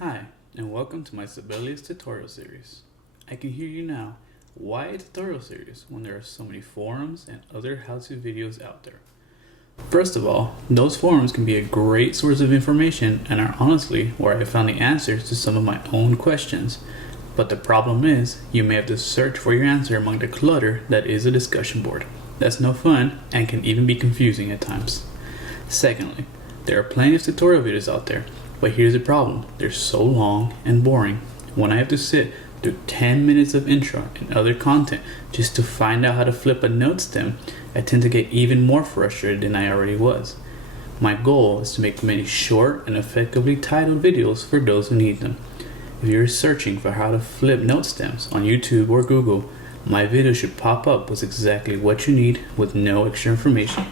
Hi, and welcome to my Sibelius tutorial series. I can hear you now. Why a tutorial series when there are so many forums and other how-to videos out there? First of all, those forums can be a great source of information and are honestly where I found the answers to some of my own questions. But the problem is, you may have to search for your answer among the clutter that is a discussion board. That's no fun and can even be confusing at times. Secondly, there are plenty of tutorial videos out there. But here's the problem, they're so long and boring. When I have to sit through 10 minutes of intro and other content just to find out how to flip a note stem, I tend to get even more frustrated than I already was. My goal is to make many short and effectively titled videos for those who need them. If you're searching for how to flip note stems on YouTube or Google, my video should pop up with exactly what you need with no extra information.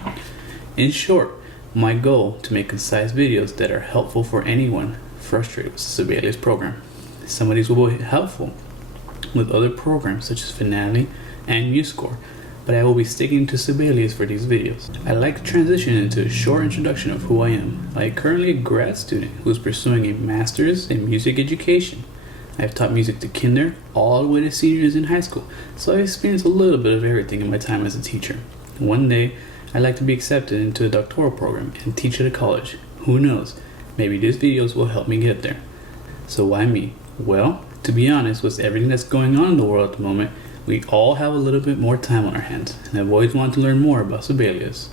In short, my goal to make concise videos that are helpful for anyone frustrated with the Sibelius program. Some of these will be helpful with other programs such as Finale and MuseScore, but I will be sticking to Sibelius for these videos. I'd like to transition into a short introduction of who I am. I am currently a grad student who is pursuing a master's in music education. I've taught music to kinder all the way to seniors in high school, so I've experienced a little bit of everything in my time as a teacher. One day, I'd like to be accepted into a doctoral program and teach at a college. Who knows, maybe these videos will help me get there. So why me? Well, to be honest, with everything that's going on in the world at the moment, we all have a little bit more time on our hands, and I've always wanted to learn more about Sibelius.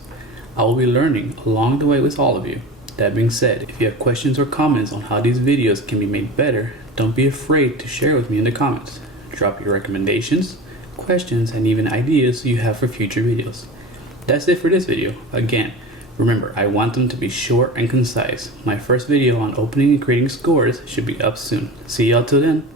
I will be learning along the way with all of you. That being said, if you have questions or comments on how these videos can be made better, don't be afraid to share with me in the comments. Drop your recommendations, questions, and even ideas you have for future videos. That's it for this video. Again, remember, I want them to be short and concise. My first video on opening and creating scores should be up soon. See y'all till then.